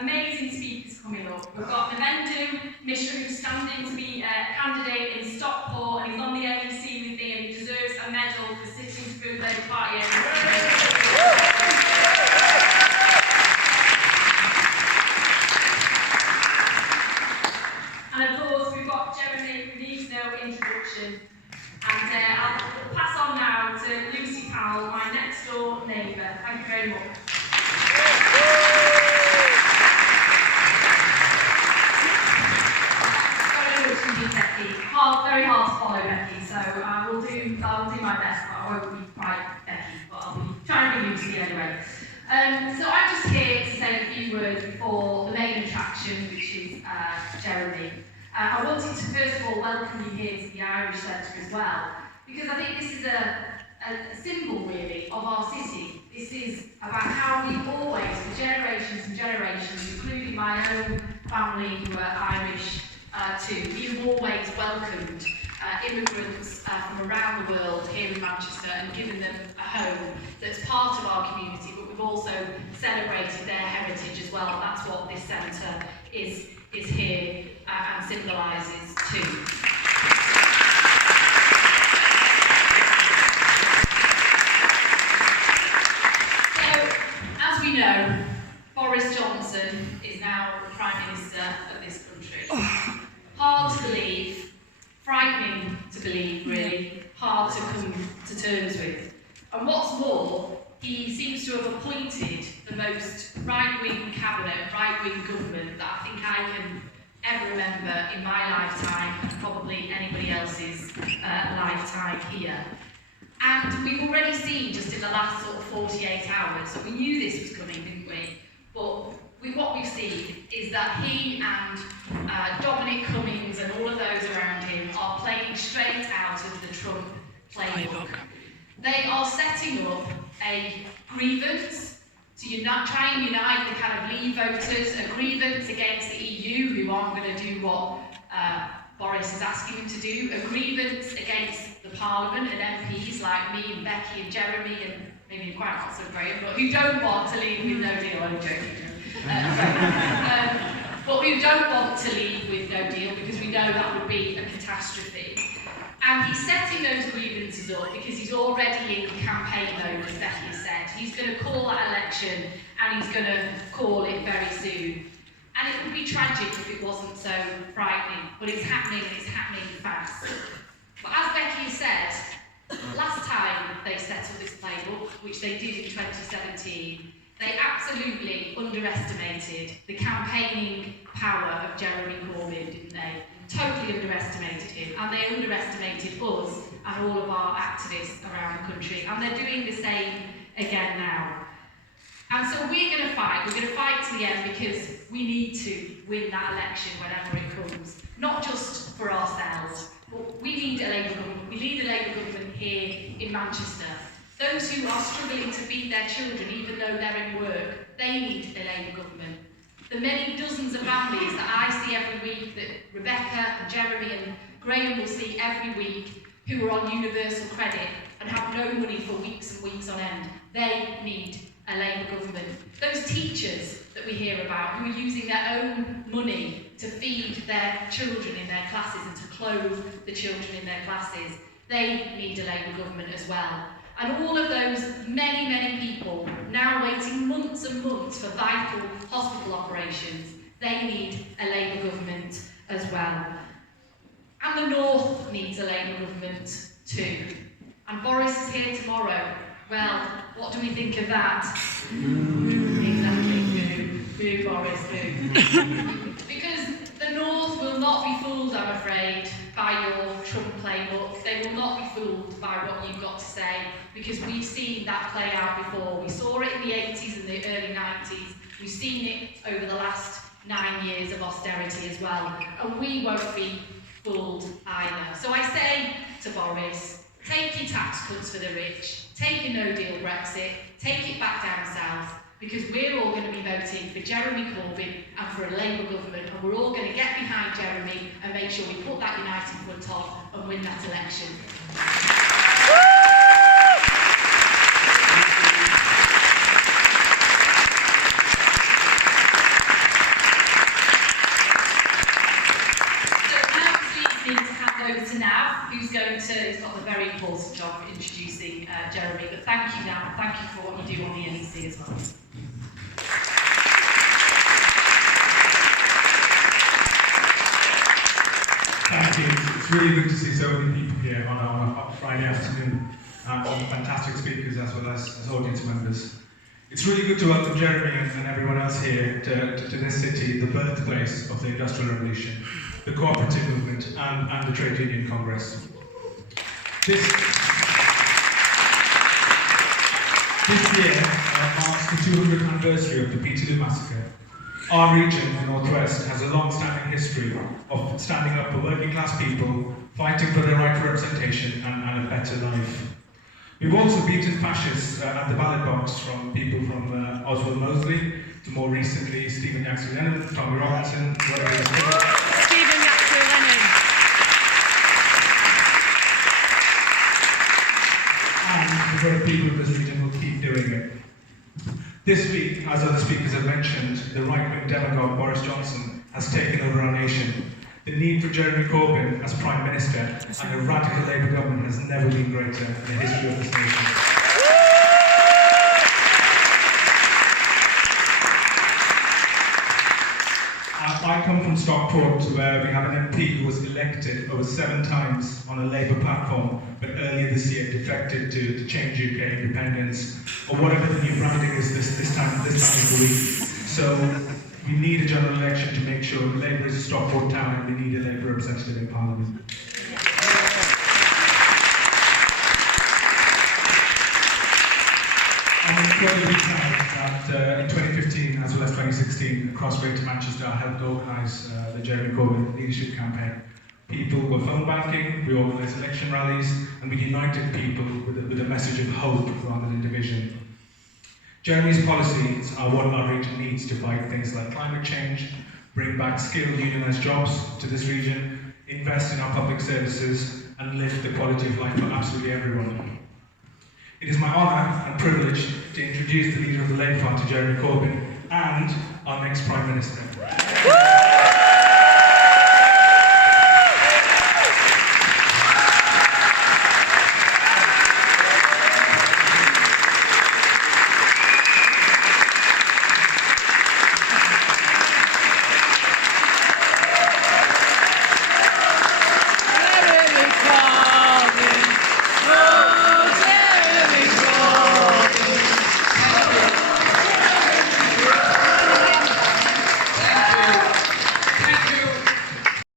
amazing speakers coming up. We've got Navendu Mishra, who's standing to be a candidate in Stockport, and he's on the NEC with me, and he deserves a medal for sitting through the Labour Party. And of course, we've got Jeremy, who needs no introduction. And I'll pass on now to Lucy Powell, my next door neighbour. Thank you very much. Very hard to follow, Becky, so I will do my best, but I won't be quite Becky, but I'll be trying to be Lucy anyway. So I'm just here to say a few words before the main attraction, which is Jeremy. I wanted to first of all welcome you here to the Irish Centre as well, because I think this is a symbol really of our city. This is about how we always, for generations and generations, including my own family who are Irish too, we've always welcomed immigrants from around the world here in Manchester and given them a home that's part of our community, but we've also celebrated their heritage as well. That's what this centre is here and symbolises too. So, as we know, Boris Johnson is now the Prime Minister of this country. Hard to believe, frightening to believe really, hard to come to terms with. And what's more, he seems to have appointed the most right-wing cabinet, right-wing government that I think I can ever remember in my lifetime, and probably anybody else's lifetime here. And we've already seen just in the last sort of 48 hours, so we knew this was coming, didn't we? But what we've seen is that he and Dominic Cummings and all of those around him are playing straight out of the Trump playbook. They are setting up a grievance to try and unite the kind of Leave voters, a grievance against the EU, who aren't going to do what Boris is asking them to do, a grievance against the Parliament and MPs like me and Becky and Jeremy and maybe quite not so brave, but who don't want to leave with no deal. I'm joking. But we don't want to leave with no deal because we know that would be a catastrophe. And he's setting those grievances up because he's already in campaign mode, as Becky said. He's going to call that election and he's going to call it very soon. And it would be tragic if it wasn't so frightening, but it's happening and it's happening fast. But as Becky said, last time they set up this playbook, which they did in 2017, they absolutely underestimated the campaigning power of Jeremy Corbyn, didn't they? Totally underestimated him, and they underestimated us and all of our activists around the country, and they're doing the same again now. And so we're going to fight to the end, because we need to win that election whenever it comes, not just for ourselves, but we need a Labour government. We need a Labour government here in Manchester. Those who are struggling to feed their children, even though they're in work, they need a Labour government. The many dozens of families that I see every week, that Rebecca and Jeremy and Graham will see every week, who are on universal credit and have no money for weeks and weeks on end, they need a Labour government. Those teachers that we hear about, who are using their own money to feed their children in their classes and to clothe the children in their classes, they need a Labour government as well. And all of those many, many people now waiting months and months for vital hospital operations, they need a Labour government as well. And the North needs a Labour government too. And Boris is here tomorrow. Well, what do we think of that? Exactly, boo, Boris, boo. Because the North will not be fooled, I'm afraid, by your Trump playbook. They will not be fooled by what you've got to say, because we've seen that play out before. We saw it in the 80s and the early 90s. We've seen it over the last 9 years of austerity as well. And we won't be fooled either. So I say to Boris, take your tax cuts for the rich, take a no-deal Brexit, take it back down south, because we're all going to be voting for Jeremy Corbyn and for a Labour government, and we're all going to get behind Jeremy and make sure we put that united front on and win that election. he's got the very important job of introducing Jeremy, but thank you, Dan, thank you for what you do on the NEC as well. Thank you. It's really good to see so many people here on a hot Friday afternoon, and some fantastic speakers as well as audience members. It's really good to welcome Jeremy and everyone else here to this city, the birthplace of the Industrial Revolution, the cooperative movement and the Trade Union Congress. This year marks the 200th anniversary of the Peterloo Massacre. Our region, the Northwest, has a long-standing history of standing up for working class people, fighting for their right to representation and a better life. We've also beaten fascists at the ballot box, from people from Oswald Mosley to more recently Stephen Yaxley-Lennon, Tommy Robinson, whatever it is. Stephen Yaxley-Lennon. And the very people of this region will keep doing it. This week, as other speakers have mentioned, the right-wing demagogue Boris Johnson has taken over our nation. The need for Jeremy Corbyn as Prime Minister and a radical Labour government has never been greater in the history of this nation. I come from Stockport, where we have an MP who was elected over 7 times on a Labour platform, but earlier this year defected to Change UK, Independence, or whatever the new branding is this time of the week. So we need a general election to make sure Labour is a Stockport town, and we need a Labour representative in Parliament. I'm incredibly proud that in 2015, as well as 2016, across Greater Manchester, I helped organise the Jeremy Corbyn leadership campaign. People were phone banking, we organised election rallies, and we united people with a message of hope rather than division. Jeremy's policies are what our region needs to fight things like climate change, bring back skilled unionised jobs to this region, invest in our public services, and lift the quality of life for absolutely everyone. It is my honour and privilege to introduce the leader of the Labour Party, Jeremy Corbyn, and our next Prime Minister.